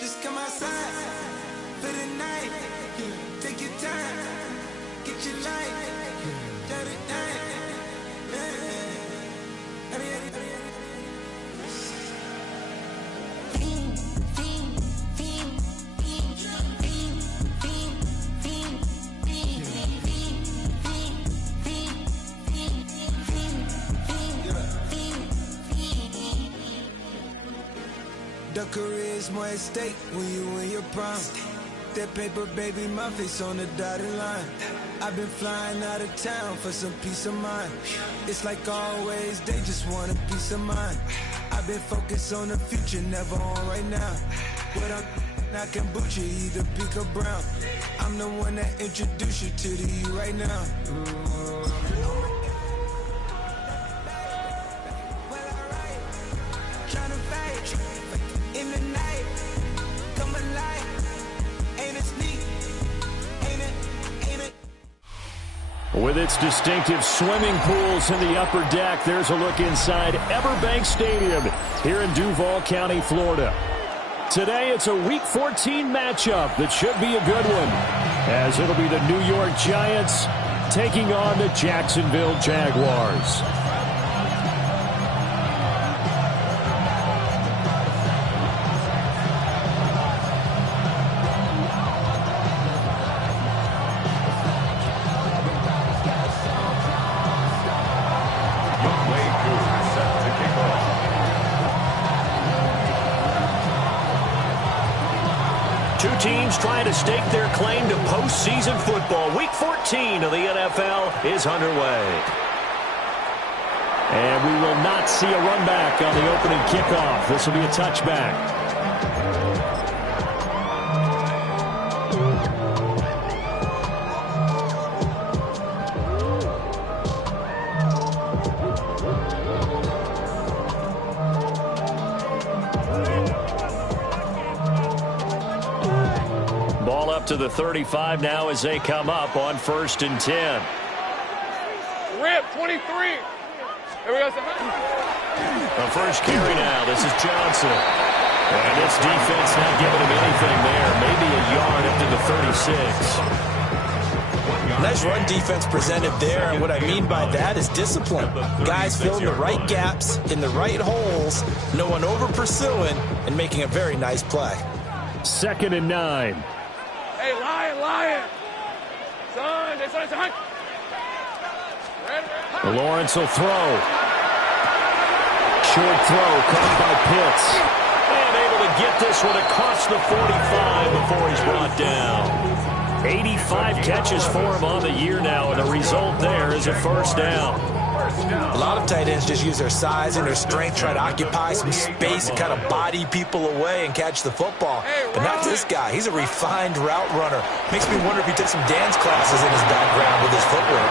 Just come outside for the night. Take your time, get your life. Shut it down. The career is more at stake when you in your prime. That paper, baby, my face on the dotted line. I've been flying out of town for some peace of mind. It's like always, they just want a peace of mind. I've been focused on the future, never on right now. But I can boot you either pink or brown. I'm the one that introduced you to the you right now. With its distinctive swimming pools in the upper deck, there's a look inside Everbank Stadium here in Duval County, Florida. Today, it's a Week 14 matchup that should be a good one, as it'll be the New York Giants taking on the Jacksonville Jaguars. Two teams trying to stake their claim to postseason football. Week 14 of the NFL is underway. And we will not see a run back on the opening kickoff. This will be a touchback. To the 35 now as they come up on 1st and 10. Rip, 23. Here we go. The first carry now. This is Johnson. And this defense not giving him anything there. Maybe a yard up to the 36. Nice run defense presented there, and what I mean by that is discipline. Guys filling the right gaps in the right holes, no one over pursuing, and making a very nice play. 2nd and 9. Hey, Lion. Son. Lawrence will throw. Short throw caught by Pitts. And able to get this one across the 45 before he's brought down. 85 catches for him on the year now, and the result there is a first down. A lot of tight ends just use their size and their strength, try to occupy some space and kind of body people away and catch the football. But not this guy. He's a refined route runner. Makes me wonder if he took some dance classes in his background with his footwork.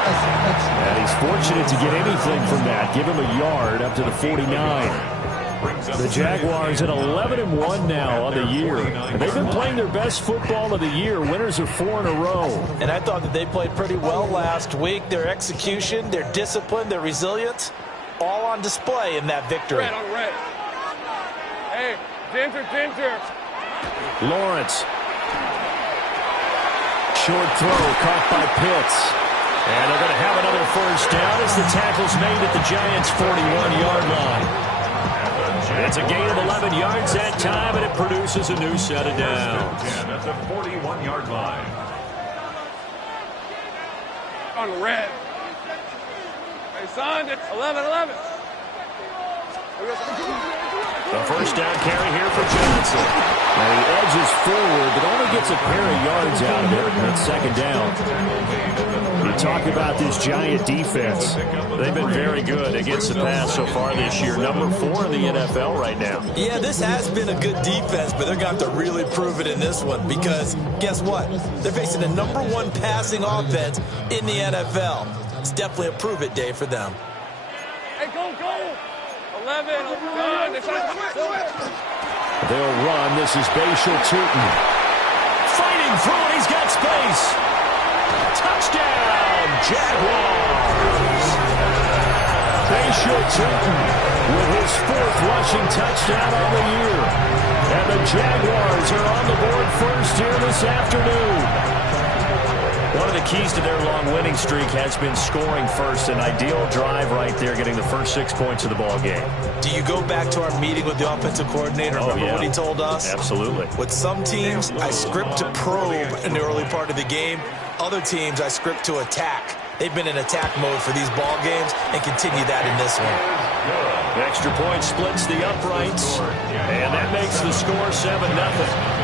And he's fortunate to get anything from that. Give him a yard up to the 49. The Jaguars at 11-1 now on the year. And they've been playing their best football of the year. Winners of 4 in a row. And I thought that they played pretty well last week. Their execution, their discipline, their resilience, all on display in that victory. Red on red. Hey, Ginger. Lawrence. Short throw caught by Pitts. And they're going to have another first down as the tackle's made at the Giants' 41-yard line. It's a gain of 11 yards that time, and it produces a new set of downs. At the 41-yard line. On red. Hey, son, it's 11-11. The first down carry here for Johnson. Now he edges forward, but only gets a pair of yards out of it. That's 2nd down. You talk about this Giant defense. They've been very good against the pass so far this year. Number 4 in the NFL right now. Yeah, this has been a good defense, but they're going to have to really prove it in this one because guess what? They're facing the number 1 passing offense in the NFL. It's definitely a prove it day for them. Hey, go. 11. They'll run. This is Bashal Tutin. Fighting through it. He's got space. Touchdown, Jaguars. Bashal Tutin with his 4th rushing touchdown on the year. And the Jaguars are on the board first here this afternoon. One of the keys to their long winning streak has been scoring first. An ideal drive right there, getting the first 6 points of the ball game. Do you go back to our meeting with the offensive coordinator? Remember what he told us? Absolutely. With some teams, I script to probe in the early part of the game. Other teams, I script to attack. They've been in attack mode for these ball games and continue that in this one. The extra point splits the uprights, and that makes the score 7-0.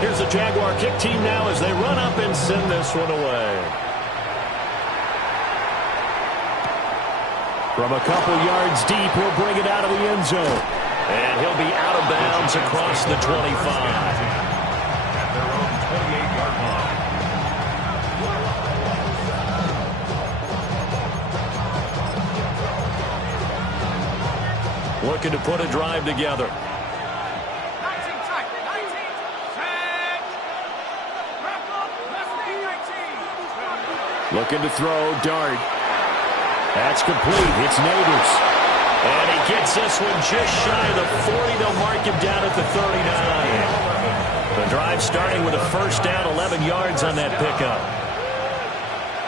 Here's the Jaguar kick team now as they run up and send this one away. From a couple yards deep, he'll bring it out of the end zone. And he'll be out of bounds across the 25. At their own 28-yard line. Looking to put a drive together. Looking to throw, Dart. That's complete. It's Neighbors. And he gets this one just shy of the 40. They'll mark him down at the 39. The drive starting with a first down, 11 yards on that pickup.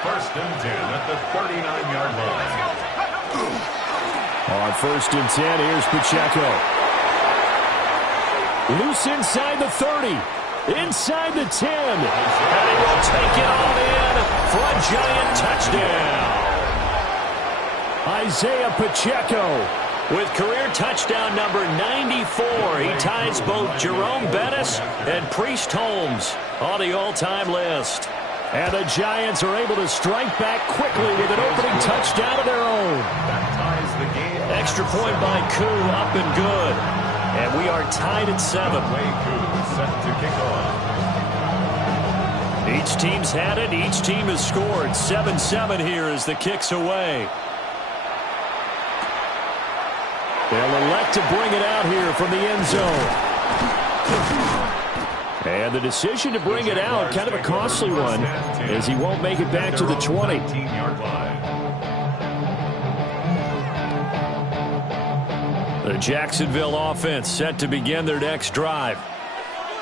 First and 10 at the 39-yard line. On first and 10, here's Pacheco. Loose inside the 30. Inside the 10. And he will take it all in for a giant touchdown. Isaiah Pacheco with career touchdown number 94. He ties both Jerome Bettis and Priest Holmes on the all-time list. And the Giants are able to strike back quickly with an opening touchdown of their own. That ties the game. Extra point by Koo, up and good. And we are tied at 7. Koo set to kick off. Each team's had it. Each team has scored. 7-7 here as the kick's away. They'll elect to bring it out here from the end zone. And the decision to bring it out, kind of a costly one, as he won't make it back to the 20. 19-yard line. The Jacksonville offense set to begin their next drive.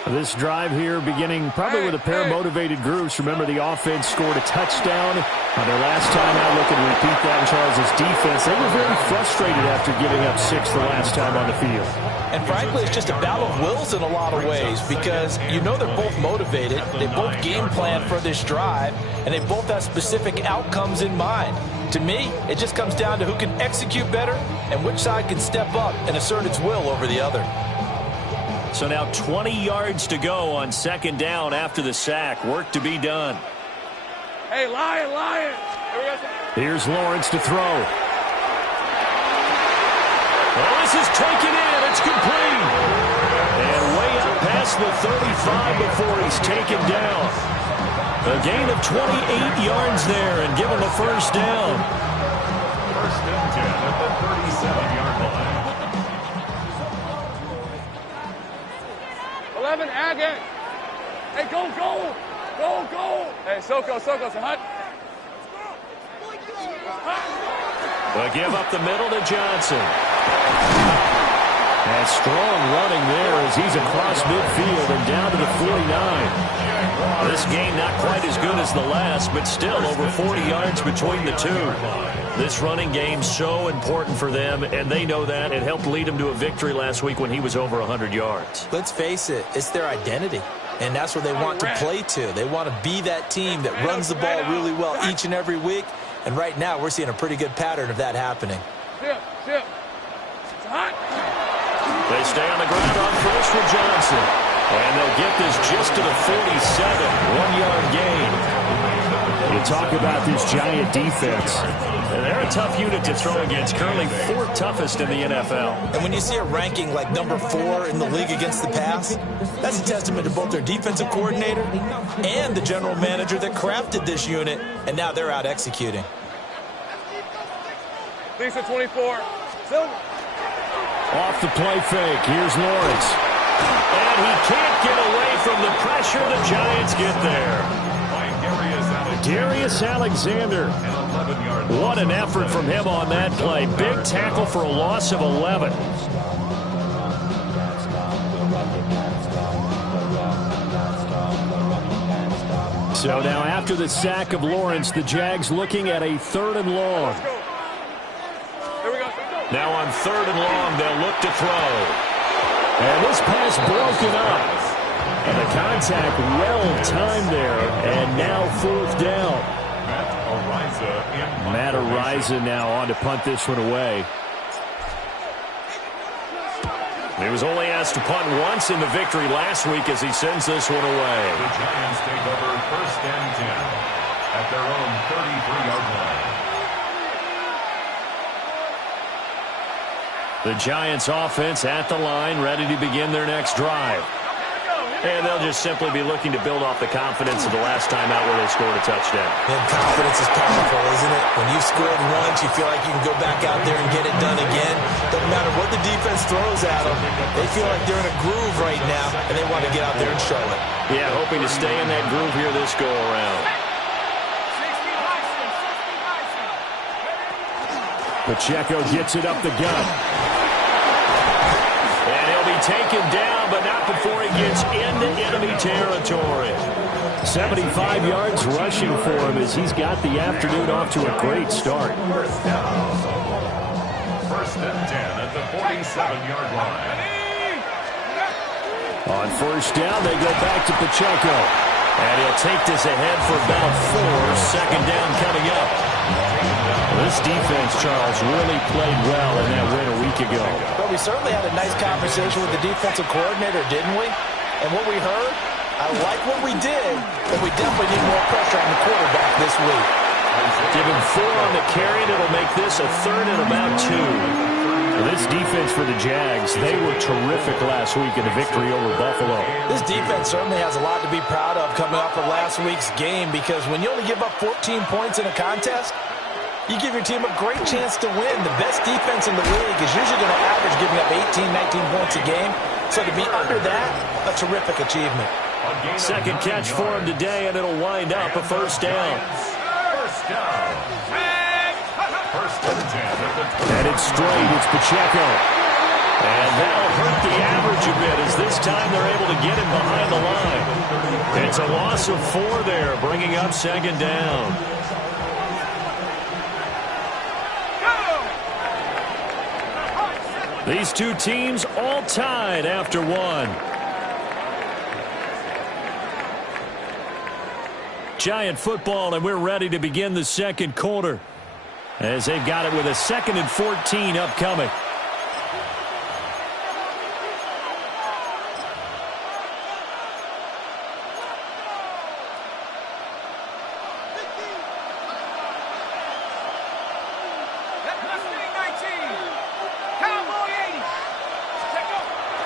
This drive here beginning probably with a pair of motivated groups. Remember, the offense scored a touchdown on their last time out. Looking to repeat that in Charles' defense. They were very frustrated after giving up 6 the last time on the field. And frankly, it's just a battle of wills in a lot of ways because you know they're both motivated. They both game plan for this drive, and they both have specific outcomes in mind. To me, it just comes down to who can execute better and which side can step up and assert its will over the other. So now 20 yards to go on second down after the sack. Work to be done. Hey, Lion. Here's Lawrence to throw. Well, this is taken in. It's complete. And way up past the 35 before he's taken down. A gain of 28 yards there and given the first down. First and 10 at the 37-yard line. 11, Agate. Hey, go. Hey, Soko, it's a hut. But give up the middle to Johnson. And strong running there as he's across midfield and down to the 49. This game not quite as good as the last, but still over 40 yards between the two. This running game so important for them, and they know that. It helped lead them to a victory last week when he was over 100 yards. Let's face it, it's their identity. And that's what they want to play to. They want to be that team that runs the ball really well each and every week. And right now, we're seeing a pretty good pattern of that happening. Chip. It's hot. They stay on the ground on first with Johnson. And they'll get this just to the 47. 1-yard gain. You talk about this Giant defense. They're a tough unit to throw against. Currently 4th toughest in the NFL. And when you see a ranking like number 4 in the league against the pass, that's a testament to both their defensive coordinator and the general manager that crafted this unit. And now they're out executing. Lisa 24. Silver. Off the play fake. Here's Lawrence. And he can't get away from the pressure. The Giants get there. Darius Alexander. What an effort from him on that play. Big tackle for a loss of 11. So now after the sack of Lawrence, the Jags looking at a 3rd and long. Now on 3rd and long, they'll look to throw. And this pass broken up. And the contact well timed there. And now 4th down. Matt Araiza now on to punt this one away. He was only asked to punt once in the victory last week as he sends this one away. The Giants take over 1st and 10 at their own 33-yard line. The Giants offense at the line, ready to begin their next drive. And they'll just simply be looking to build off the confidence of the last time out where they scored a touchdown. And confidence is powerful, isn't it? When you've scored once, you feel like you can go back out there and get it done again. Doesn't matter what the defense throws at them. They feel like they're in a groove right now, and they want to get out there and show it. Yeah, hoping to stay in that groove here this go-around. Pacheco gets it up the gut. And he'll be taken down, but not before he gets into enemy territory. 75 yards rushing for him as he's got the afternoon off to a great start. 1st and 10 at the 47-yard line. On 1st down, they go back to Pacheco. And he'll take this ahead for about 4. 2nd down coming up. This defense, Charles, really played well in that win a week ago. But we certainly had a nice conversation with the defensive coordinator, didn't we? And what we heard, I like what we did, but we definitely need more pressure on the quarterback this week. Give him 4 on the carry, and it'll make this a 3rd and about 2. This defense for the Jags, they were terrific last week in the victory over Buffalo. This defense certainly has a lot to be proud of coming off of last week's game, because when you only give up 14 points in a contest, you give your team a great chance to win. The best defense in the league is usually going to average giving up 18, 19 points a game. So to be under that, a terrific achievement. 2nd catch for him today, and it'll wind up a 1st down. 1st down. 1st and 10. And it's straight. It's Pacheco. And that'll hurt the average a bit as this time they're able to get him behind the line. It's a loss of 4 there, bringing up 2nd down. These two teams all tied after 1. Giant football, and we're ready to begin the 2nd quarter as they've got it with a 2nd and 14 upcoming.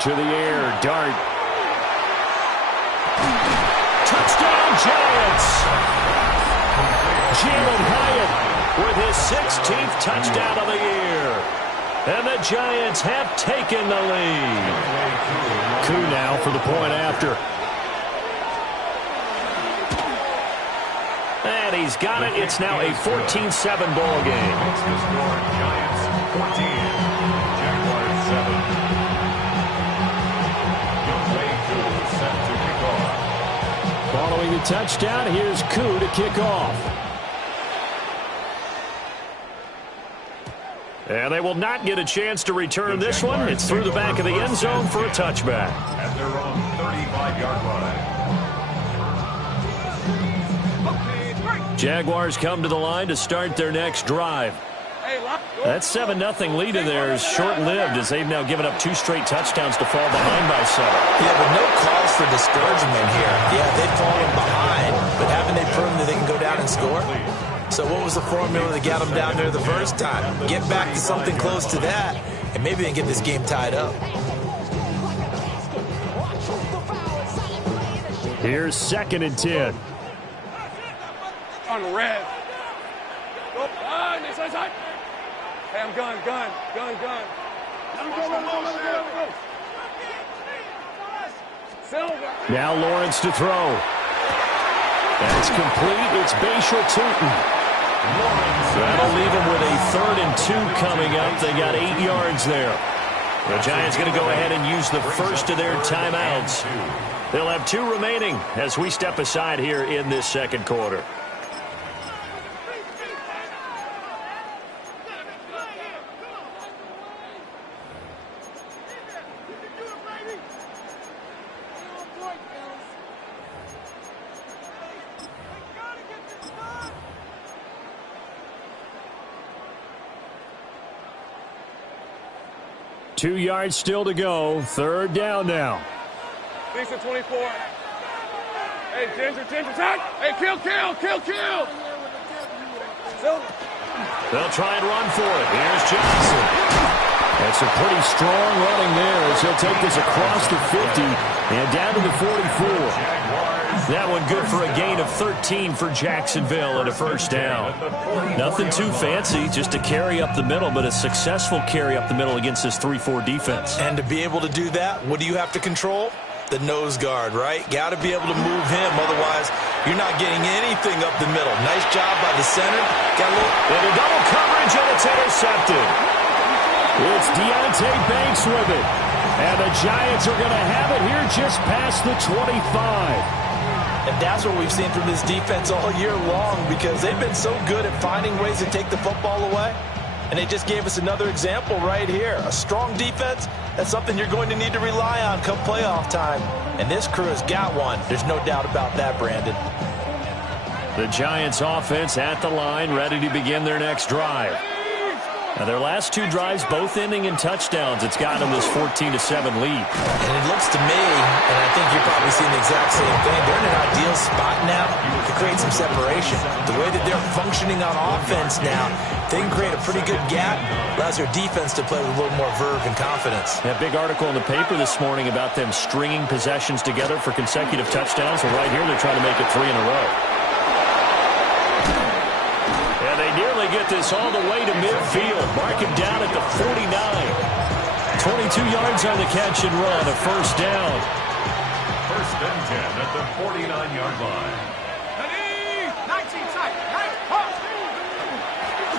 To the air, dart. Touchdown, Giants! Jalen Hyatt with his 16th touchdown of the year. And the Giants have taken the lead. Koo now for the point after. And he's got it. It's now a 14-7 ball game. What's the score? Giants 14. Jaguars 7. Following the touchdown, here's Koo to kick off. And they will not get a chance to return this one. It's through the back of the end zone for a touchback. At their own 35-yard line. Jaguars come to the line to start their next drive. That 7-0 lead of theirs short-lived as they've now given up 2 straight touchdowns to fall behind by 7. Yeah, but no cause for discouragement here. Yeah, they've fallen behind, but haven't they proven that they can go down and score? So what was the formula that got them down there the first time? Get back to something close to that, and maybe they can get this game tied up. Here's 2nd and 10. On the red. Go, gun, inside. Hey, I'm gun. Now Lawrence to throw. That's complete. It's Bashal Tutin. That'll leave them with a 3rd and 2 coming up. They got 8 yards there. The Giants going to go ahead and use the first of their timeouts. They'll have 2 remaining as we step aside here in this second quarter. Two yards still to go. 3rd down now. Lisa 24. Hey, Ginger, attack. Hey, kill. They'll try and run for it. Here's Johnson. That's a pretty strong running there as he'll take this across the 50 and down to the 44. That one good for a gain of 13 for Jacksonville and a 1st down. Nothing too fancy, just a carry up the middle, but a successful carry up the middle against this 3-4 defense. And to be able to do that, what do you have to control? The nose guard, right? Got to be able to move him, otherwise you're not getting anything up the middle. Nice job by the center. Got a little... And a double coverage, and it's intercepted. It's Deonte Banks with it. And the Giants are going to have it here just past the 25. And that's what we've seen from this defense all year long, because they've been so good at finding ways to take the football away. And they just gave us another example right here. A strong defense, that's something you're going to need to rely on come playoff time. And this crew has got one. There's no doubt about that, Brandon. The Giants offense at the line, ready to begin their next drive. Now, their last 2 drives, both ending in touchdowns. It's gotten them this 14-7 lead. And it looks to me, and I think you're probably seeing the exact same thing, they're in an ideal spot now to create some separation. The way that they're functioning on offense now, they can create a pretty good gap, allows their defense to play with a little more verve and confidence. That big article in the paper this morning about them stringing possessions together for consecutive touchdowns. So right here, they're trying to make it 3 in a row. And they nearly get this all the way to midfield. Mark him down at the 49. 22 yards on the catch and run, a 1st down. 1st and 10 at the 49-yard line.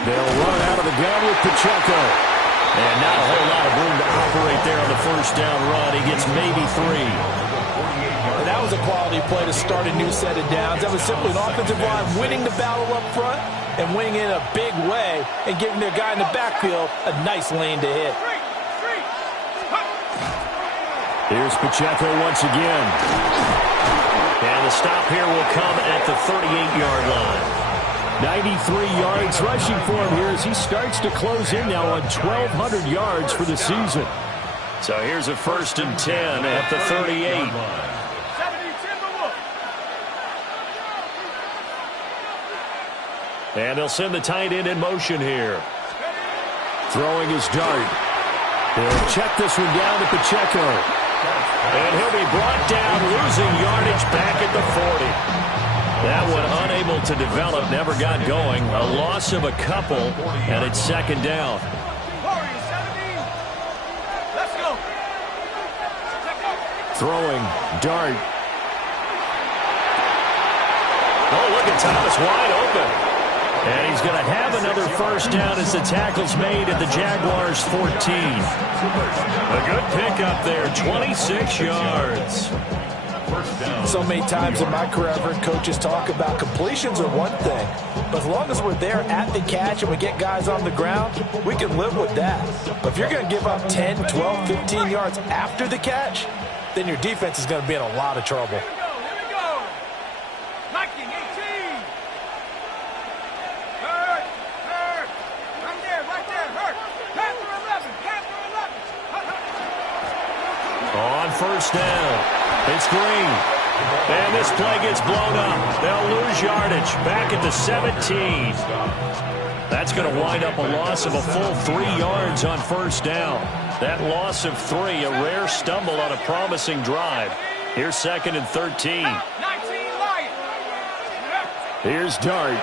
They'll run out of the gun with Pacheco. And not a whole lot of room to operate there on the 1st down run. He gets maybe 3. And that was a quality play to start a new set of downs. That was simply an offensive line winning the battle up front and winning in a big way and giving their guy in the backfield a nice lane to hit. Here's Pacheco once again. And the stop here will come at the 38-yard line. 93 yards rushing for him here as he starts to close in now on 1,200 yards for the season. So here's a 1st and 10 at the 38. And they'll send the tight end in motion here. Throwing his dart. They'll check this one down to Pacheco. And he'll be brought down, losing yardage back at the 40. That one unable to develop, never got going. A loss of a couple, and it's 2nd down. Throwing, dart. Oh, look at Thomas wide open. And he's going to have another 1st down as the tackle's made at the Jaguars' 14. A good pickup there, 26 yards. So many times in my career, I've heard coaches talk about completions are one thing, but as long as we're there at the catch and we get guys on the ground, we can live with that. But if you're going to give up 10, 12, 15 yards after the catch, then your defense is going to be in a lot of trouble. On 1st down. It's Green. And this play gets blown up. They'll lose yardage back at the 17. That's going to wind up a loss of a full 3 yards on 1st down. That loss of 3, a rare stumble on a promising drive. Here's 2nd and 13. Here's Dart.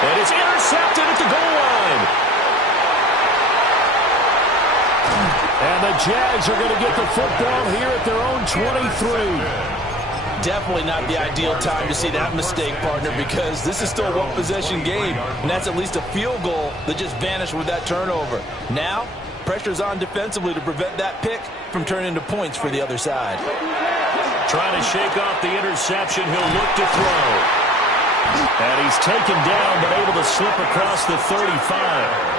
And it's intercepted at the goal line. And the Jags are going to get the football here at their own 23. Definitely not the ideal time to see that mistake, partner, because this is still a one-possession game, and that's at least a field goal that just vanished with that turnover. Now, pressure's on defensively to prevent that pick from turning into points for the other side. Trying to shake off the interception. He'll look to throw. And he's taken down, but able to slip across the 35.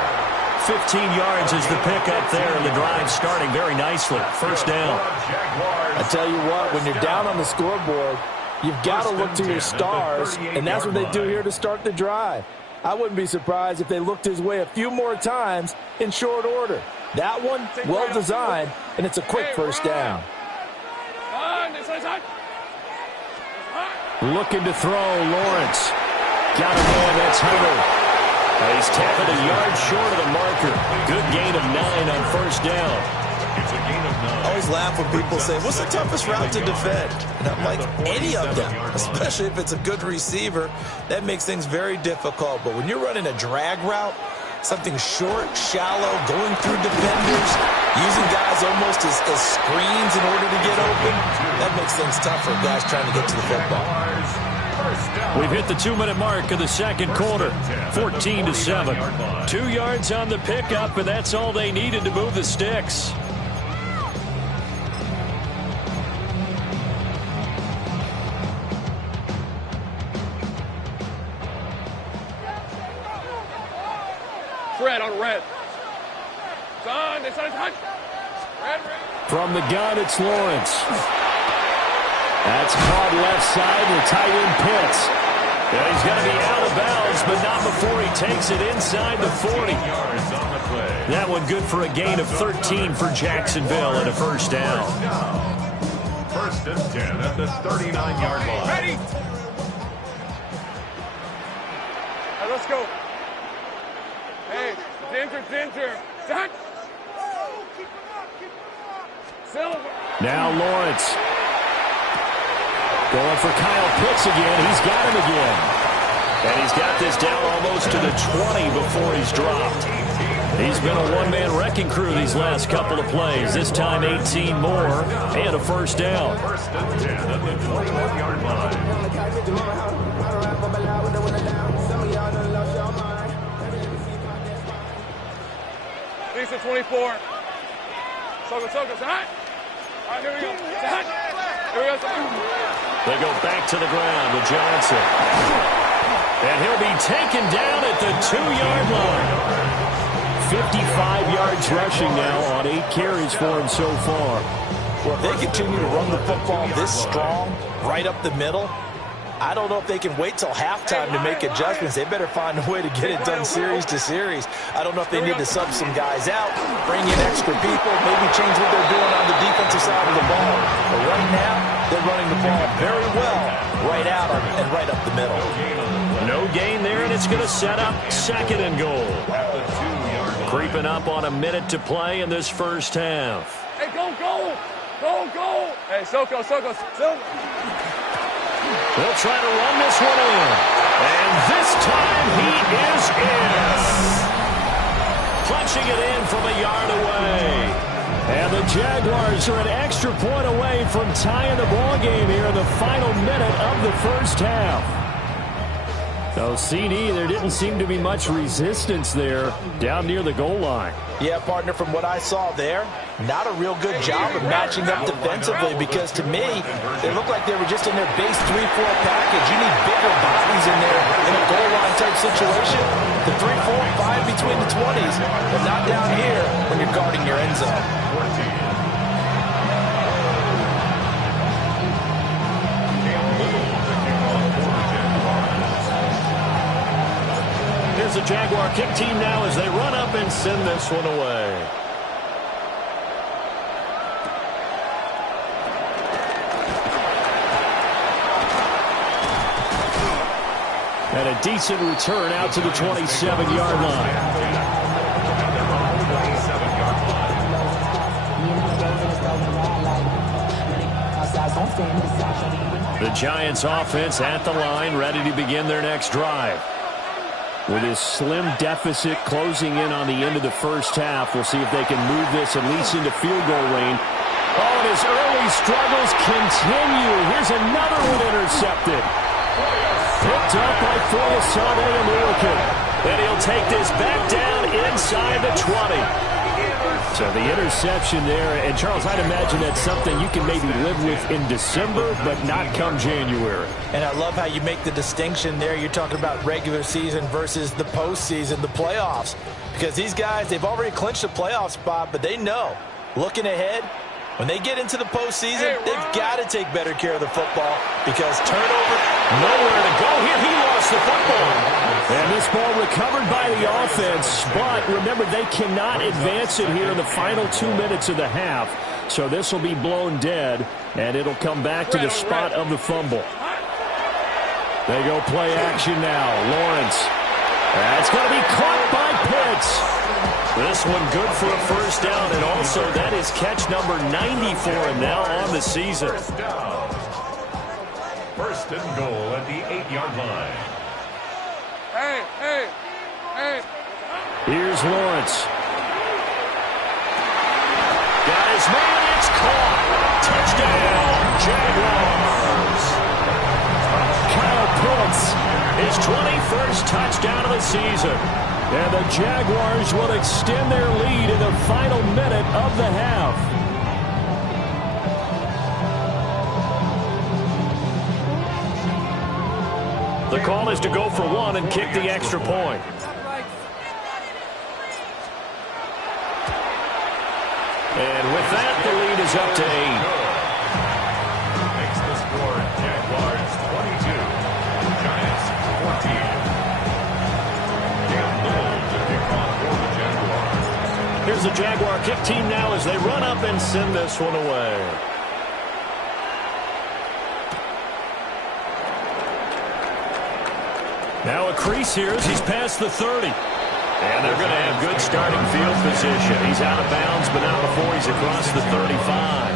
15 yards is the pickup there, and the drive starting very nicely. First down. I tell you what, when you're down on the scoreboard, you've got to look to your stars, and that's what they do here to start the drive. I wouldn't be surprised if they looked his way a few more times in short order. That one, well designed, and it's a quick first down. Looking to throw, Lawrence. Got a man, that's Hunter. He's tackled a yard short of the marker. Good gain of 9 on first down. It's a gain of 9. I always laugh when people say, what's the toughest route to defend? And I'm like, any of them, especially if it's a good receiver. That makes things very difficult. But when you're running a drag route, something short, shallow, going through defenders, using guys almost as screens in order to get open, that makes things tough for guys trying to get to the football. We've hit the 2-minute mark of the second quarter, 14-7. 2 yards on the pickup, and that's all they needed to move the sticks. Red on red. From the gun, it's Lawrence. That's caught left side, the tight end Pitts. Yeah, he's going to be out of bounds, but not before he takes it inside the 40. That one good for a gain of 13 for Jacksonville and a first down. First and 10 at the 39-yard line. Ready? Right, let's go. Hey, Ginger. Done. Silver. Now Lawrence. Going for Kyle Pitts again. He's got him again. And he's got this down almost to the 20 before he's dropped. He's been a one-man wrecking crew these last couple of plays. This time 18 more and a first down. First and 10 at the 21-yard line. Lisa 24. Soko, say hi. All right, here we go. Say hi. Here we go, say hi. They go back to the ground with Johnson. And he'll be taken down at the 2-yard line. 55 yards rushing now on 8 carries for him so far. Well, if they continue to run the football this strong, right up the middle, I don't know if they can wait till halftime to make adjustments. They better find a way to get it done series to series. I don't know if they need to sub some guys out, bring in extra people, maybe change what they're doing on the defensive side of the ball. But right now, they're running the ball very well right out and right up the middle. No gain there, and it's going to set up second and goal. Creeping up on a minute to play in this first half. Hey, go. Hey, Soko. They'll try to run this one in. And this time he is in. Punching it in from a yard away. And the Jaguars are an extra point away from tying the ball game here in the final minute of the first half. So, CD, there didn't seem to be much resistance there down near the goal line. Yeah, partner, from what I saw there, not a real good job of matching up defensively because, to me, they looked like they were just in their base 3-4 package. You need bigger bodies in there in a goal line type situation. The 3-4, 5 between the 20s, but not down here when you're guarding your end zone. Here's the Jaguar kick team now as they run up and send this one away. And a decent return out to the 27-yard line. The Giants offense at the line, ready to begin their next drive. with his slim deficit closing in on the end of the first half. We'll see if they can move this at least into field goal range. Oh, and his early struggles continue. Here's another one intercepted. Picked up by Foyesade Oluokun. And he'll take this back down inside the 20. So the interception there, and Charles, I'd imagine that's something you can maybe live with in December, but not come January. And I love how you make the distinction there. You're talking about regular season versus the postseason, the playoffs. Because these guys, they've already clinched a playoff spot, but they know, looking ahead, when they get into the postseason, they've got to take better care of the football because turnover, nowhere to go. Here he lost the football. And this ball recovered by the offense, but remember, they cannot advance it here in the final 2 minutes of the half. So this will be blown dead, and it'll come back to the spot of the fumble. They go play action now. Lawrence. That's going to be caught by Pitts. This one good for a first down, and also that is catch number 90 for him now on the season. First and goal at the 8-yard line. Hey. Here's Lawrence. Got his man, it's caught. Touchdown, Jaguars. Kyle Pitts, his 21st touchdown of the season. And the Jaguars will extend their lead in the final minute of the half. The call is to go for one and kick the extra point. And with that, the lead is up to 8. Makes the score Jaguars 22, Giants 14. Here's the Jaguar kick team now as they run up and send this one away. Now a crease here as he's past the 30. And they're going to have good starting field position. He's out of bounds, but not before he's across the 35.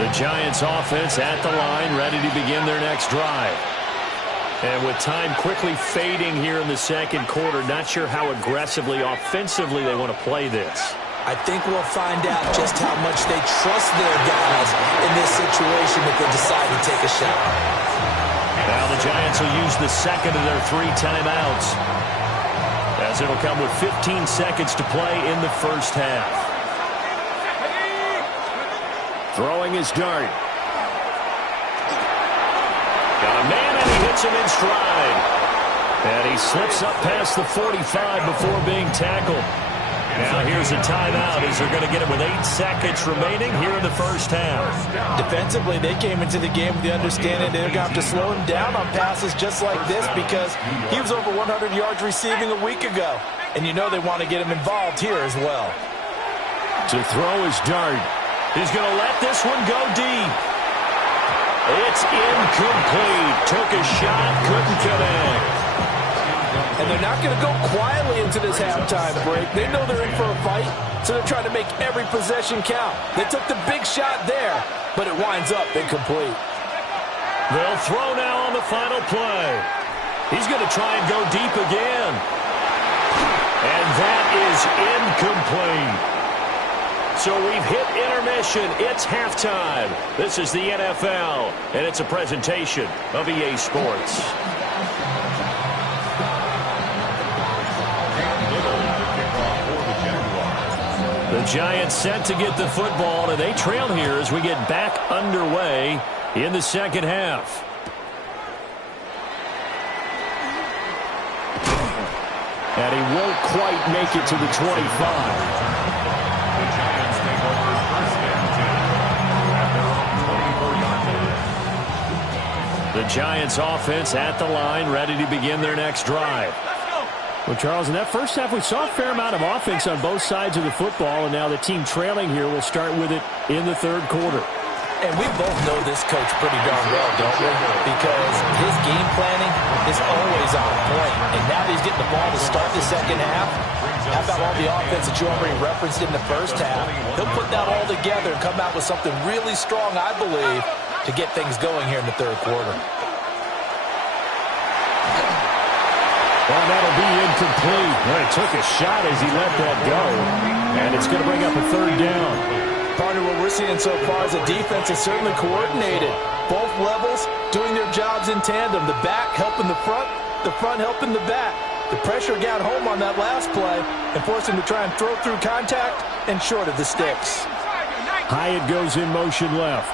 The Giants offense at the line, ready to begin their next drive. And with time quickly fading here in the second quarter, not sure how aggressively, offensively they want to play this. I think we'll find out just how much they trust their guys in this situation if they decide to take a shot. Now the Giants will use the second of their 3 timeouts, as it'll come with 15 seconds to play in the first half. Throwing his dart. Got a man, and he hits him in stride. And he slips up past the 45 before being tackled. Now here's a timeout as they're going to get it with 8 seconds remaining here in the first half. Defensively, they came into the game with the understanding they're going to have to slow him down on passes just like this because he was over 100 yards receiving a week ago. And you know they want to get him involved here as well. To throw his dart. He's going to let this one go deep. It's incomplete. Took a shot, couldn't connect. And they're not going to go quietly into this halftime break. They know they're in for a fight, so they're trying to make every possession count. They took the big shot there, but it winds up incomplete. They'll throw now on the final play. He's going to try and go deep again. And that is incomplete. So we've hit intermission. It's halftime. This is the NFL, and it's a presentation of EA Sports. The Giants set to get the football, and they trail here as we get back underway in the second half. And he won't quite make it to the 25. The Giants take over first and 10 at their own 24-yard line. The Giants offense at the line, ready to begin their next drive. Well, Charles, in that first half, we saw a fair amount of offense on both sides of the football, and now the team trailing here will start with it in the third quarter. And we both know this coach pretty darn well, don't we? Because his game planning is always on point. And now that he's getting the ball to start the second half, how about all the offense that you already referenced in the first half? He'll put that all together and come out with something really strong, I believe, to get things going here in the third quarter. Well, that'll be incomplete. Well, he took a shot as he let that go. And it's going to bring up a third down. Partner, what we're seeing so far is the defense is certainly coordinated. Both levels doing their jobs in tandem. The back helping the front helping the back. The pressure got home on that last play and forced him to try and throw through contact and short of the sticks. Hyatt goes in motion left.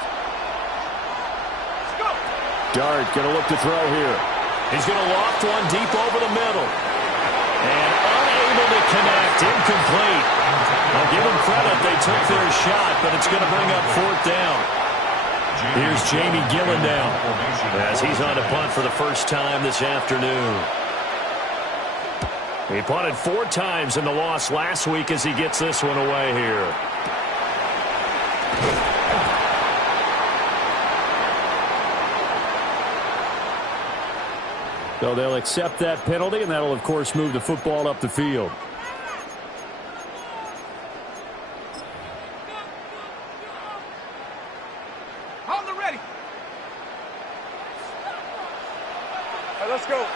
Dart going to look to throw here. He's going to loft one deep over the middle. And unable to connect. Incomplete. I'll give them credit. They took their shot, but it's going to bring up fourth down. Here's Jamie Gillen now as he's on to punt for the first time this afternoon. He punted 4 times in the loss last week as he gets this one away here. So they'll accept that penalty, and that'll, of course, move the football up the field. Hold it ready. All right, let's go.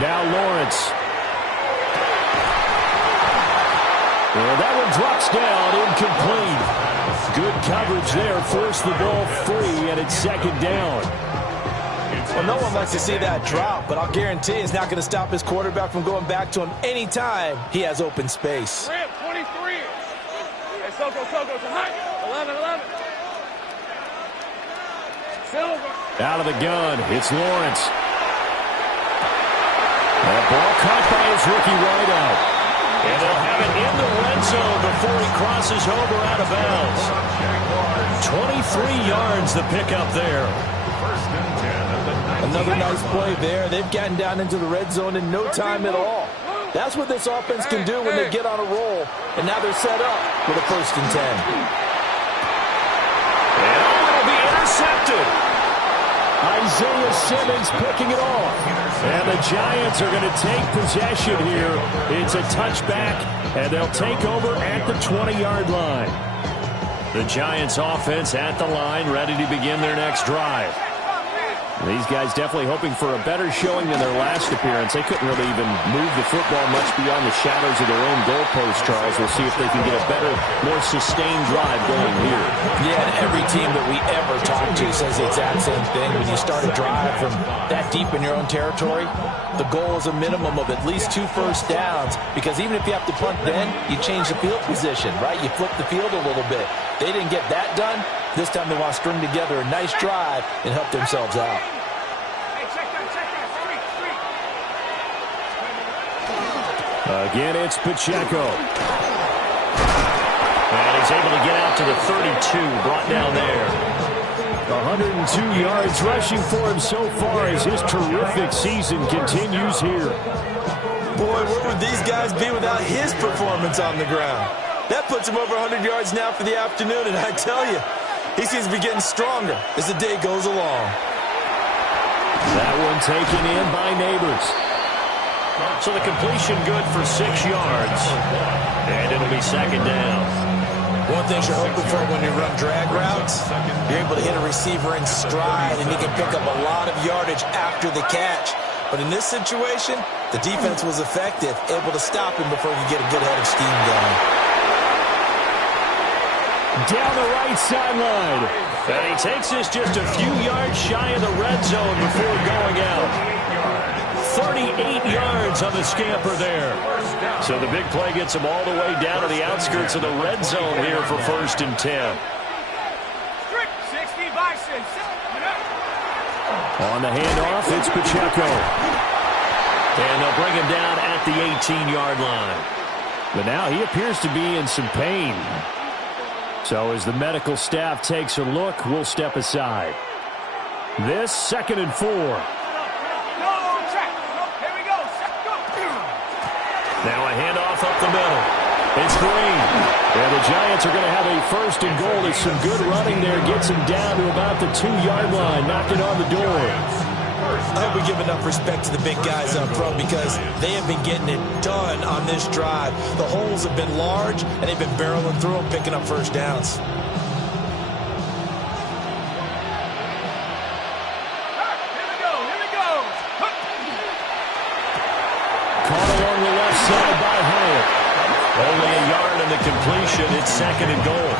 Now Lawrence. Well, that one drops down, incomplete. Good coverage there, forced the ball free, and it's second down. Well, no one likes to see that drop, but I'll guarantee it's not going to stop his quarterback from going back to him anytime he has open space. 23. Hey, Soko, tonight. 11. Silver. Out of the gun, it's Lawrence. That ball caught by his rookie wideout. And they'll have it in the red zone before he crosses over out of bounds. 23 yards the pickup there. Another nice play there. They've gotten down into the red zone in no time at all. That's what this offense can do when they get on a roll. And now they're set up with a 1st and 10. And it'll be intercepted. Isaiah Simmons picking it off. And the Giants are going to take possession here. It's a touchback, and they'll take over at the 20-yard line. The Giants offense at the line, ready to begin their next drive. These guys definitely hoping for a better showing than their last appearance. They couldn't really even move the football much beyond the shadows of their own goalpost, Charles. We'll see if they can get a better, more sustained drive going here. Yeah, and every team that we ever talk to says the exact same thing. When you start a drive from that deep in your own territory, the goal is a minimum of at least 2 first downs, because even if you have to punt then, you change the field position, right? You flip the field a little bit. They didn't get that done. This time they want to string together a nice drive and help themselves out. Again, it's Pacheco. And he's able to get out to the 32, brought down there. 102 yards rushing for him so far as his terrific season continues here. Boy, where would these guys be without his performance on the ground? That puts him over 100 yards now for the afternoon, and I tell you, he seems to be getting stronger as the day goes along. That one taken in by Neighbors. So the completion good for 6 yards. And it'll be second down. One thing you're hoping for when you run drag routes, you're able to hit a receiver in stride, and he can pick up a lot of yardage after the catch. But in this situation, the defense was effective, able to stop him before he could get a good head of steam going. Down the right sideline. And he takes this just a few yards shy of the red zone before going out. 38 yards on the scamper there. So the big play gets him all the way down to the outskirts of the red zone here for 1st and 10. On the handoff, it's Pacheco. And they'll bring him down at the 18-yard line. But now he appears to be in some pain. So as the medical staff takes a look, we'll step aside. This 2nd and 4. Now a handoff up the middle. It's Green. And the Giants are going to have a 1st and goal. There's some good running there. Gets him down to about the 2-yard line. Knocking on the door. I hope we give enough respect to the big guys up front, because they have been getting it done on this drive. The holes have been large, and they've been barreling through them, picking up first downs. Only a yard in the completion. It's 2nd and goal.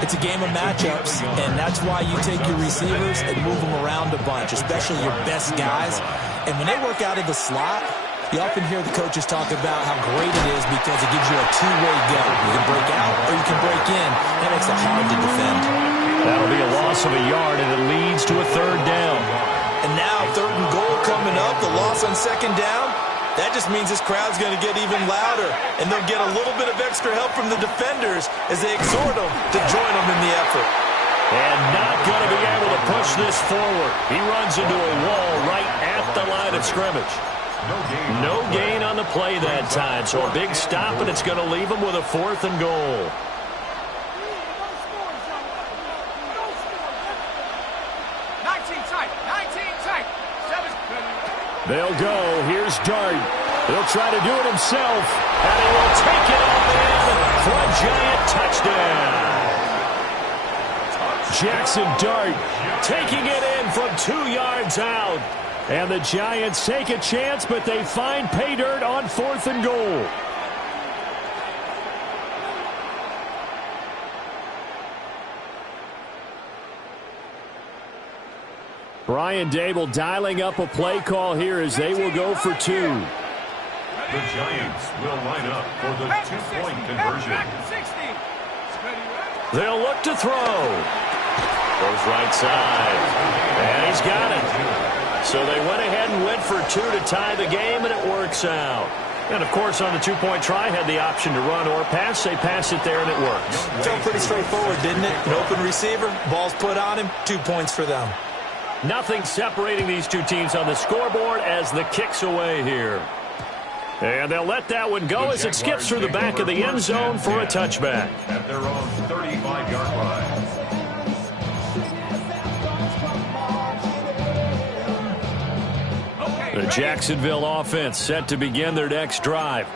It's a game of matchups, and that's why you take your receivers and move them around a bunch, especially your best guys. And when they work out of the slot, you often hear the coaches talk about how great it is because it gives you a two-way go. You can break out or you can break in. That makes it hard to defend. That'll be a loss of a yard, and it leads to a 3rd down. And now 3rd and goal coming up, the loss on 2nd down. That just means this crowd's going to get even louder, and they'll get a little bit of extra help from the defenders as they exhort them to join them in the effort. And not going to be able to push this forward. He runs into a wall right at the line of scrimmage. No gain on the play that time, so a big stop, and it's going to leave him with a 4th and goal. They'll go. Here's Dart. He'll try to do it himself, and he will take it all in for a giant touchdown. Jackson Dart taking it in from 2 yards out. And the Giants take a chance, but they find pay dirt on 4th and goal. Brian Dable dialing up a play call here as they will go for 2. The Giants will line up for the 2-point conversion. They'll look to throw. Goes right side. And he's got it. So they went ahead and went for 2 to tie the game, and it works out. And, of course, on the 2-point try, had the option to run or pass. They pass it there, and it works. Felt pretty straightforward, didn't it? An open receiver, ball's put on him, 2 points for them. Nothing separating these two teams on the scoreboard as the kick's away here. And they'll let that one go as it skips through the back of the end zone for a touchback. At their own 35-yard line. The Jacksonville offense set to begin their next drive.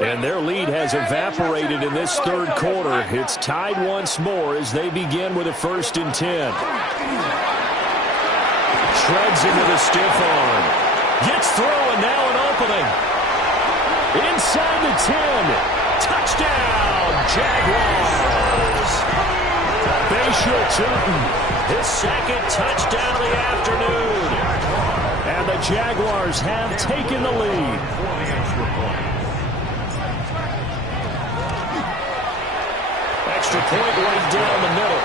And their lead has evaporated in this 3rd quarter. It's tied once more as they begin with a 1st and 10. Shreds into the stiff arm. Gets through, and now an opening. Inside the 10. Touchdown, Jaguars. Bayshore Tootin, his 2nd touchdown of the afternoon. And the Jaguars have taken the lead. Extra point right down the middle.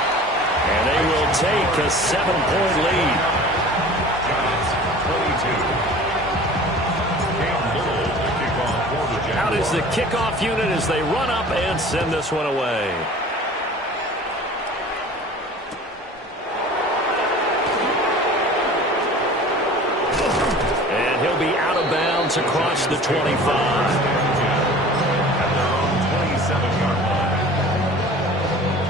And they will take a 7-point lead. Out is the kickoff unit as they run up and send this one away. And he'll be out of bounds across the 25. At their own 27-yard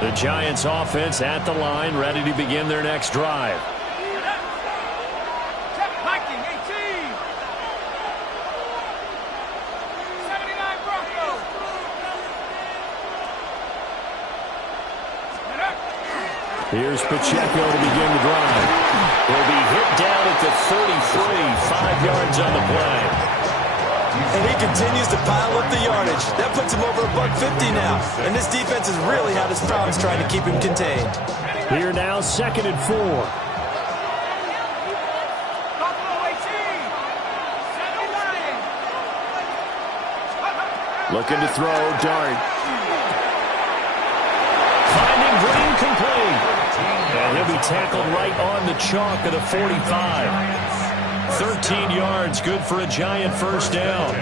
line. The Giants offense at the line, ready to begin their next drive. Here's Pacheco to begin the drive. He'll be hit down at the 33, 5 yards on the play. And he continues to pile up the yardage. That puts him over $150 now. And this defense has really had its problems trying to keep him contained. Here now, 2nd and 4. Looking to throw, Dart. Finding Green complete. And he'll be tackled right on the chalk of the 45. 13 yards, good for a Giant 1st down.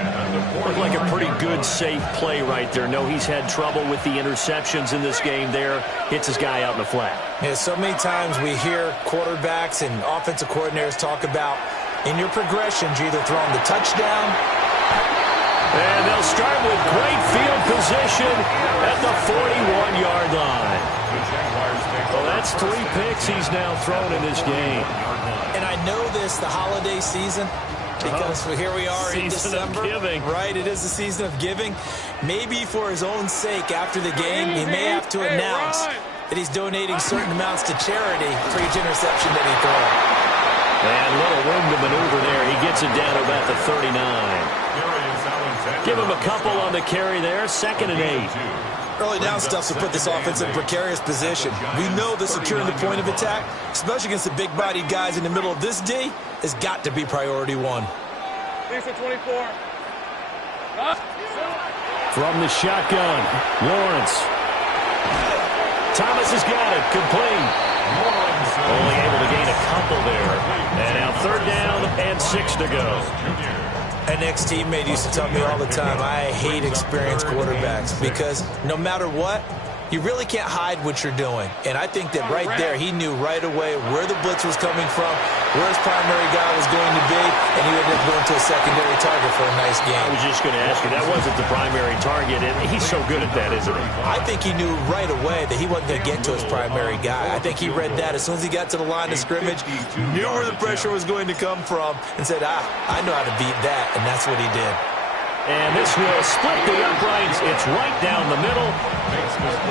Looked like a pretty good, safe play right there. No, he's had trouble with the interceptions in this game there. Hits his guy out in the flat. Yeah, so many times we hear quarterbacks and offensive coordinators talk about in your progressions, you're either throwing the touchdown. And they'll start with great field position at the 41-yard line. Well, that's 3 picks he's now thrown in this game. And I know this, the holiday season, because here we are in December. Giving. Right, it is the season of giving. Maybe for his own sake after the game, he may have to announce that he's donating certain amounts to charity for each interception that he throws. And little room to maneuver there. He gets it down to about the 39. Here is Alexander. Give him a couple on the carry there. 2nd and 8. Early down stuff to put this offense in a precarious position. We know that securing the point of attack, especially against the big-bodied guys in the middle of this D, has got to be priority one. Lisa 24. From the shotgun, Lawrence. Thomas has got it. Complete. Only able to gain a couple there. And now 3rd down and 6 to go. An ex-teammate used to tell me all the time, I hate experienced quarterbacks because no matter what, you really can't hide what you're doing. And I think that right there, he knew right away where the blitz was coming from, where his primary guy was going to be, and he ended up going to a secondary target for a nice game. I was just going to ask you, that wasn't the primary target, and he's so good at that, isn't he? I think he knew right away that he wasn't going to get to his primary guy. I think he read that as soon as he got to the line of scrimmage, knew where the pressure was going to come from, and said, I know how to beat that, and that's what he did. And this will split the uprights. It's right down the middle.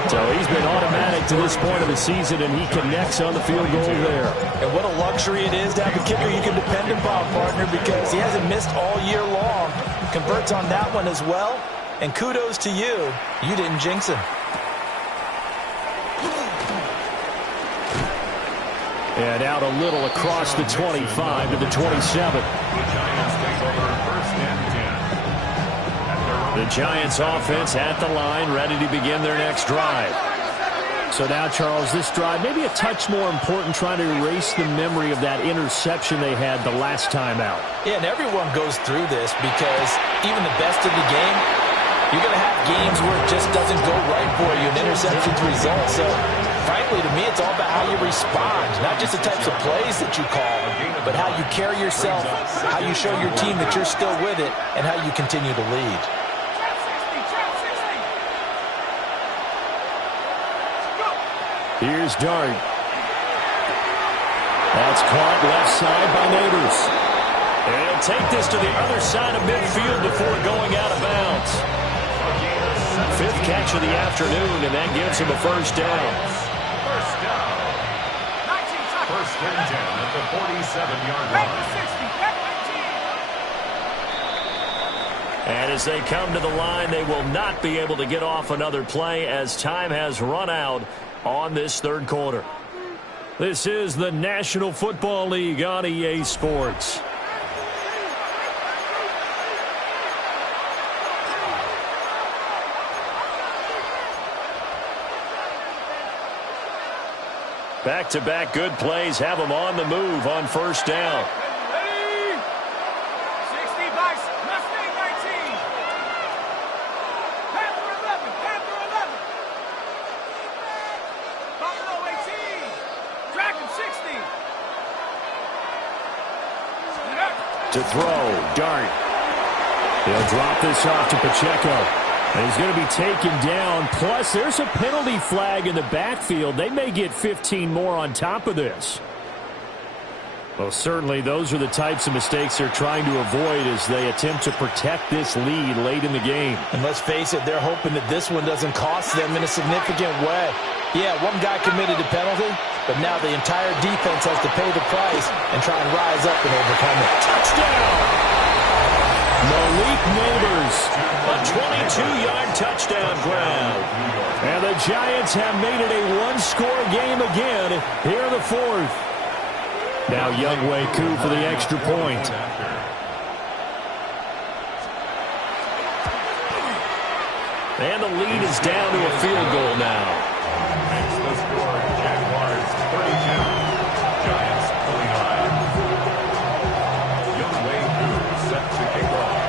So he's been automatic to this point of the season, and he connects on the field goal there. And what a luxury it is to have a kicker you can depend upon, partner, because he hasn't missed all year long. Converts on that one as well. And kudos to you. You didn't jinx him. And out a little across the 25 to the 27. The Giants offense at the line, ready to begin their next drive. So now, Charles, this drive maybe a touch more important, trying to erase the memory of that interception they had the last time out. Yeah, and everyone goes through this because even the best of the game, you're going to have games where it just doesn't go right for you, and interceptions result. So, frankly, to me, it's all about how you respond, not just the types of plays that you call, but how you carry yourself, how you show your team that you're still with it, and how you continue to lead. Here's Dart. That's caught left side by Neighbors. And he'll take this to the other side of midfield before going out of bounds. 5th catch of the afternoon, and that gives him a 1st down. First and 10 at the 47-yard line. And as they come to the line, they will not be able to get off another play as time has run out on this 3rd quarter. This is the National Football League on EA Sports. Back-to-back good plays have them on the move on 1st down. To throw, Dart. He'll drop this off to Pacheco. And he's going to be taken down. Plus, there's a penalty flag in the backfield. They may get 15 more on top of this. Well, certainly those are the types of mistakes they're trying to avoid as they attempt to protect this lead late in the game. And let's face it, they're hoping that this one doesn't cost them in a significant way. Yeah, one guy committed a penalty, but now the entire defense has to pay the price and try and rise up and overcome it. Touchdown! Malik Neighbors. A 22-yard touchdown grab. And the Giants have made it a one-score game again here in the 4th. Now Younghoe Koo for the extra point. And the lead is down to a field goal now. Makes the score Jaguars 32, Giants 29. Younghoe Koo set to kick off.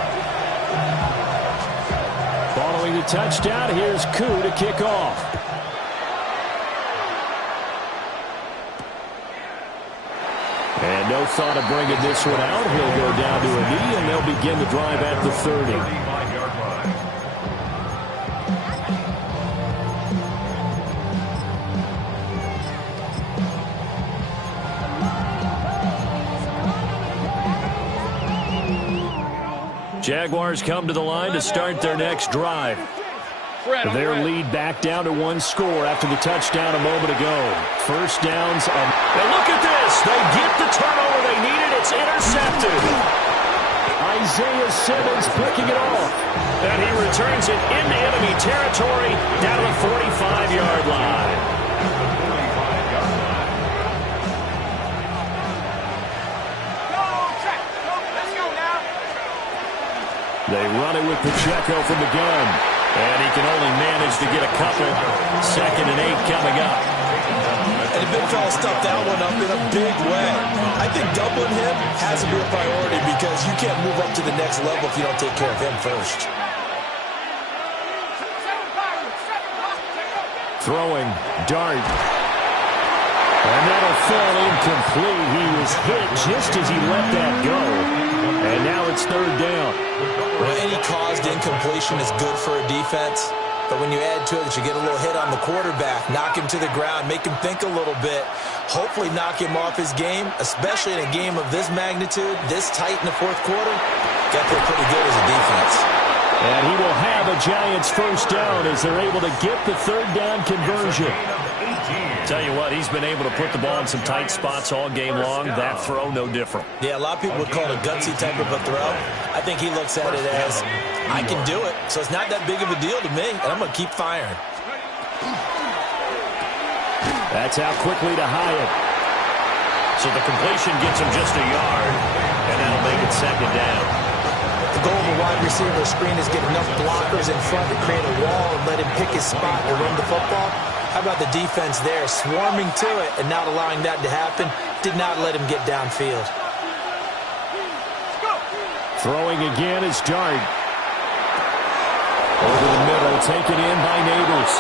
Following the touchdown, here's Koo to kick off. And no thought of bringing this one out. He'll go down to a knee, and they'll begin the drive at the 30. 35-yard line. Jaguars come to the line to start their next drive. Their lead back down to one score after the touchdown a moment ago. First downs. And look at this. They get the turnover they needed. It's intercepted. I Isaiah Simmons picking it off. And he returns it into enemy territory down to the 45-yard line. They run it with Pacheco from the gun. And he can only manage to get a couple. 2nd and 8 coming up. And the big fella stuffed that one up in a big way. I think doubling him has to be a priority because you can't move up to the next level if you don't take care of him first. Throwing, dart. And that'll fall incomplete. He was hit just as he let that go. And now it's 3rd down. Well, any caused incompletion is good for a defense. But when you add to it that you get a little hit on the quarterback, knock him to the ground, make him think a little bit, hopefully knock him off his game, especially in a game of this magnitude, this tight in the 4th quarter, got to feel pretty good as a defense. And he will have a Giants 1st down as they're able to get the 3rd down conversion. Tell you what, he's been able to put the ball in some tight spots all game long. That throw, no different. Yeah, a lot of people would call it a gutsy type of a throw. I think he looks at it as, I can do it, so it's not that big of a deal to me, and I'm going to keep firing. That's out quickly to Hyatt. So the completion gets him just a yard, and that'll make it 2nd down. The goal of a wide receiver screen is get enough blockers in front to create a wall and let him pick his spot to run the football. How about the defense there, swarming to it and not allowing that to happen? Did not let him get downfield. Throwing again is Dart. Over the middle, taken in by Neighbors.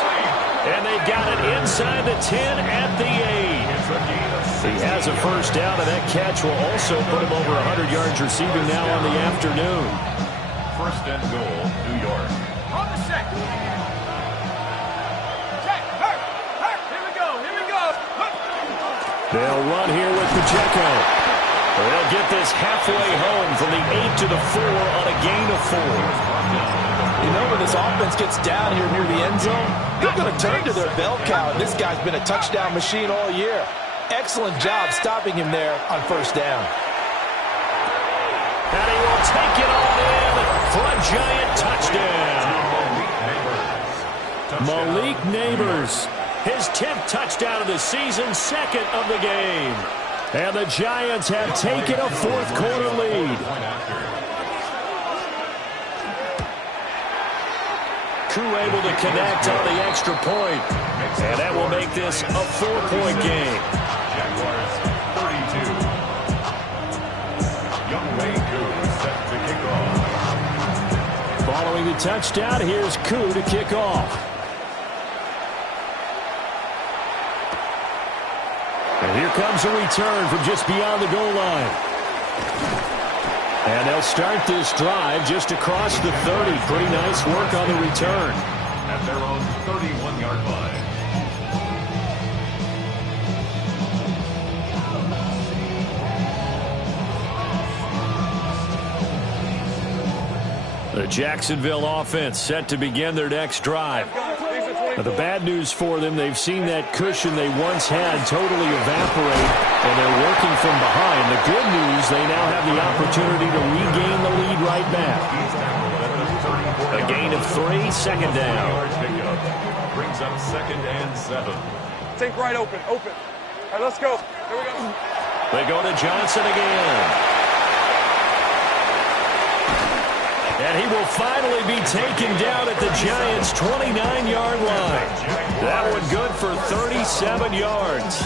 And they've got it inside the 10 at the 8. He has a 1st down, and that catch will also put him over 100 yards receiving now on the afternoon. 1st and goal, New York. On the set. Check. Hurt. Here we go. They'll run here with Pacheco. They'll get this halfway home from the 8 to the 4 on a gain of 4. You know, when this offense gets down here near the end zone, they're going to turn to their bell cow. This guy's been a touchdown machine all year. Excellent job stopping him there on 1st down. And he will take it all in for a Giant touchdown. Malik Neighbors. His 10th touchdown of the season, 2nd of the game. And the Giants have taken a 4th quarter lead. Koo able to connect on the extra point. And that will make this a 4-point game. Jaguars 32. Younghoe Koo set to kick off. Following the touchdown, here's Koo to kick off. And here comes a return from just beyond the goal line. And they'll start this drive just across the 30. Pretty nice work on the return. At their own 31-yard line. The Jacksonville offense set to begin their next drive. Now, the bad news for them, they've seen that cushion they once had totally evaporate, and they're working from behind. The good news, they now have the opportunity to regain the lead right back. A gain of 3, 2nd down. Brings up 2nd and 7. Think right open. All right, let's go. Here we go. They go to Johnson again. And he will finally be taken down at the Giants' 29-yard line. That one good for 37 yards.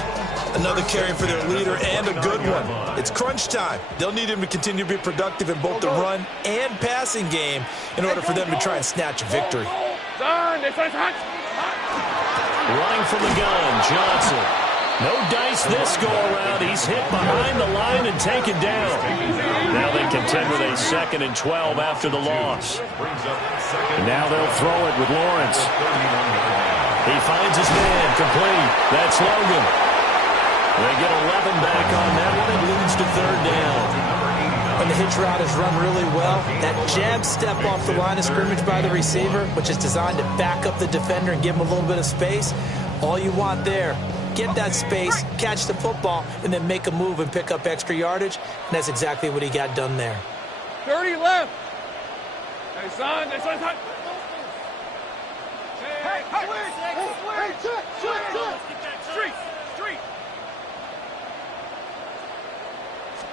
Another carry for their leader and a good one. It's crunch time. They'll need him to continue to be productive in both the run and passing game in order for them to try and snatch a victory. Running from the gun, Johnson. No dice this go-around. He's hit behind the line and taken down. Now they contend with a 2nd and 12 after the loss. And now they'll throw it with Lawrence. He finds his man, complete. That's Logan. They get 11 back on that one. It leads to 3rd down. When the hitch route is run really well, that jab step off the line of scrimmage by the receiver, which is designed to back up the defender and give him a little bit of space, all you want there. Get that space, catch the football, and then make a move and pick up extra yardage. And that's exactly what he got done there. 30 left. Hey, son. Hey, son. Hey, Street.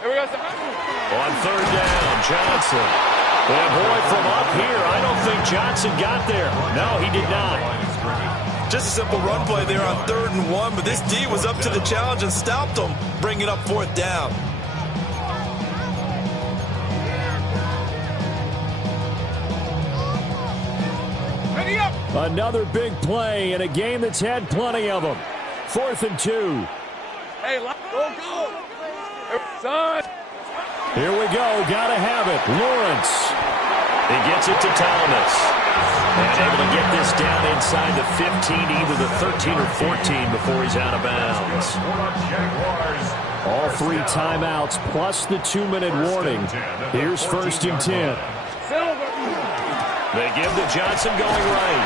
Here we go, son. On third down, Johnson. And boy, from up here, I don't think Johnson got there. No, he did not. Just a simple run play there on 3rd and 1, but this D was up to the challenge and stopped him, bringing up 4th down. Another big play in a game that's had plenty of them. 4th and 2. Hey, go. Son. Here we go. Got to have it. Lawrence. He gets it to Thomas. And able to get this down inside the 15, either the 13 or 14 before he's out of bounds. All 3 timeouts plus the 2-minute warning. Here's 1st and 10. They give to Johnson going right.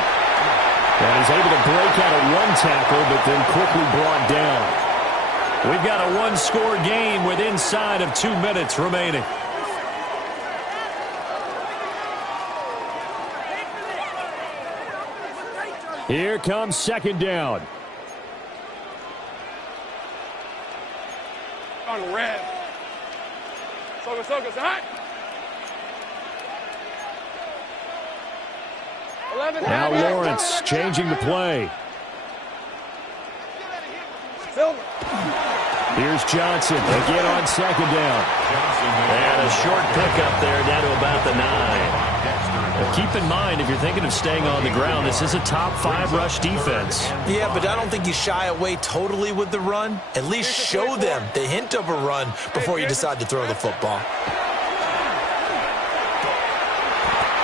And he's able to break out of 1 tackle, but then quickly brought down. We've got a 1-score game with inside of 2 minutes remaining. Here comes 2nd down. On red. Soka, hot. 11. Now Lawrence changing the play. Silver. Here's Johnson again on 2nd down. And a short pickup there down to about the 9. Keep in mind, if you're thinking of staying on the ground, this is a top 5 rush defense. Yeah, but I don't think you shy away totally with the run. At least show them the hint of a run before you decide to throw the football.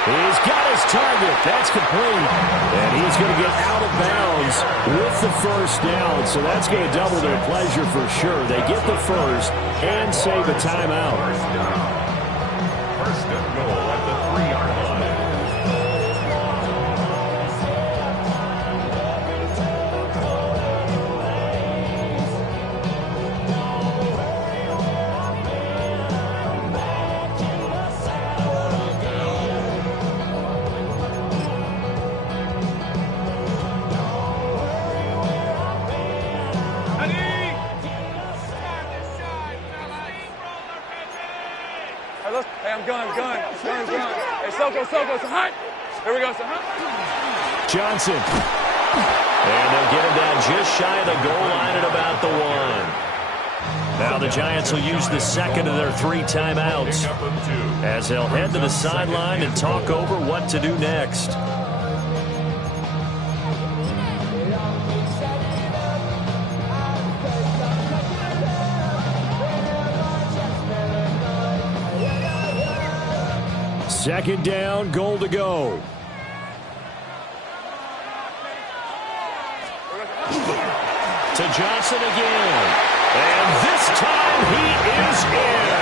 He's got his target. That's complete. And he's going to get out of bounds with the 1st down. So that's going to double their pleasure for sure. They get the 1st and save a timeout. 1st and goal at the 3-yard line. Hey, I'm gun. Hey, Soko, hot. Here we go, son. Johnson. And they'll get him down just shy of the goal line at about the 1. Now the Giants will use the 2nd of their 3 timeouts as they'll head to the sideline and talk over what to do next. Second down, goal to go. To Johnson again. And this time he is in.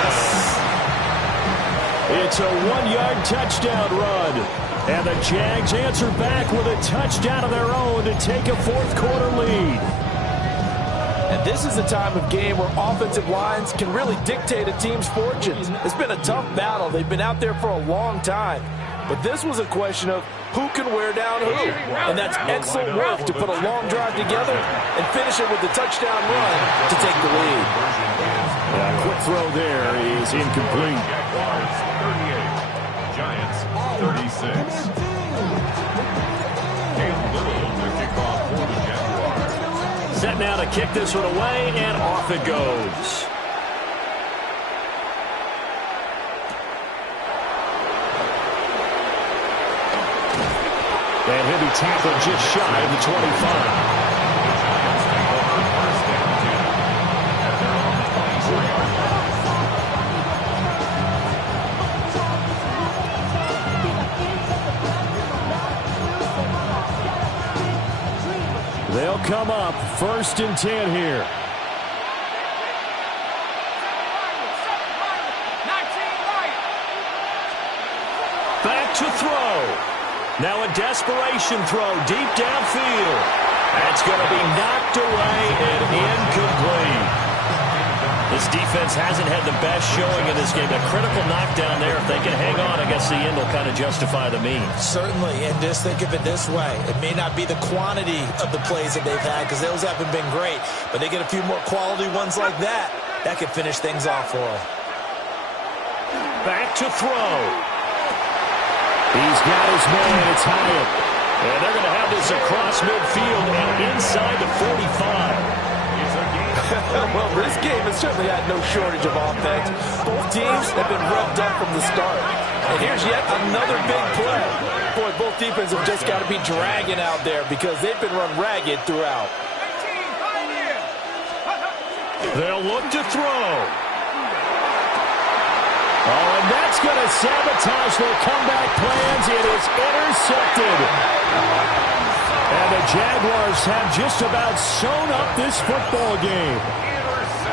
It's a 1-yard touchdown run. And the Jags answer back with a touchdown of their own to take a 4th quarter lead. And this is a time of game where offensive lines can really dictate a team's fortunes. It's been a tough battle. They've been out there for a long time. But this was a question of who can wear down who. And that's excellent work to put a long drive together and finish it with the touchdown run to take the lead. A quick throw there is incomplete. Giants 36. Set now to kick this one away, and off it goes. And he'll be tackled just shy of the 25. They'll come up 1st and 10 here. Back to throw. Now a desperation throw deep downfield. That's going to be knocked away and incomplete. This defense hasn't had the best showing in this game. A critical knockdown there. If they can hang on, I guess the end will kind of justify the means. Certainly, and just think of it this way. It may not be the quantity of the plays that they've had because those haven't been great, but they get a few more quality ones like that. That could finish things off for them. Back to throw. He's got his man. It's Hyatt. And they're going to have this across midfield and inside the 45. Well, this game has certainly had no shortage of offense. Both teams have been revved up from the start. And here's yet another big play. Boy, both defenses have just got to be dragging out there because they've been run ragged throughout. They'll look to throw. Oh, and that's going to sabotage their comeback plans. It is intercepted. And the Jaguars have just about sewn up this football game.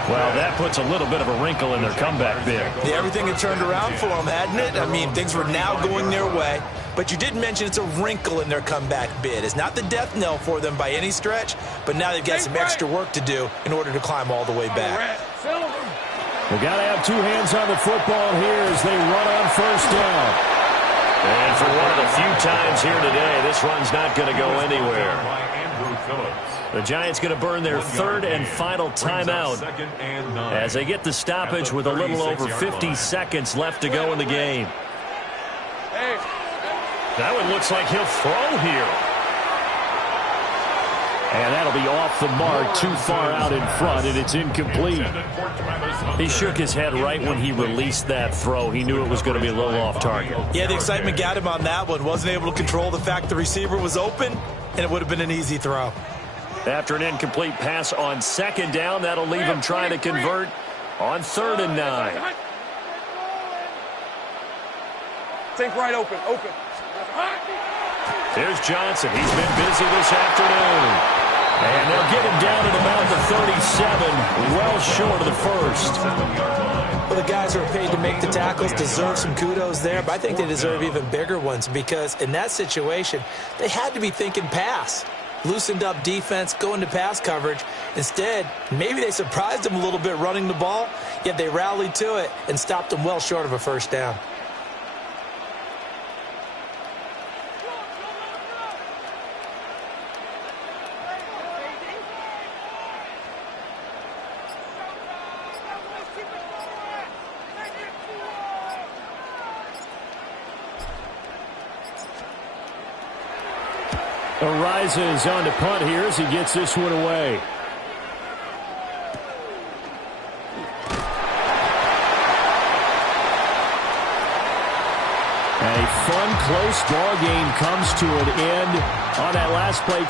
Well, that puts a little bit of a wrinkle in their comeback bid. Yeah, everything had turned around for them, hadn't it? I mean, things were now going their way. But you did mention it's a wrinkle in their comeback bid. It's not the death knell for them by any stretch, but now they've got some extra work to do in order to climb all the way back. We've got to have two hands on the football here as they run on first down. And for one of the few times here today, this run's not going to go anywhere. The Giants going to burn their third and final timeout as they get the stoppage with a little over 50 seconds left to go in the game. That one looks like he'll throw here. And that'll be off the mark, too far out in front, and it's incomplete. He shook his head right when he released that throw. He knew it was going to be a little off target. Yeah, the excitement got him on that one. Wasn't able to control the fact the receiver was open, and it would have been an easy throw. After an incomplete pass on second down, that'll leave him trying to convert on 3rd and 9. Think right open. There's Johnson. He's been busy this afternoon. And they'll get him down at about the 37, well short of the first. Well, the guys who are paid to make the tackles deserve some kudos there, but I think they deserve even bigger ones because in that situation, they had to be thinking pass. Loosened up defense, going to pass coverage. Instead, maybe they surprised them a little bit running the ball, yet they rallied to it and stopped them well short of a first down. Arises on to punt here as he gets this one away. A fun, close ball game comes to an end on that last play.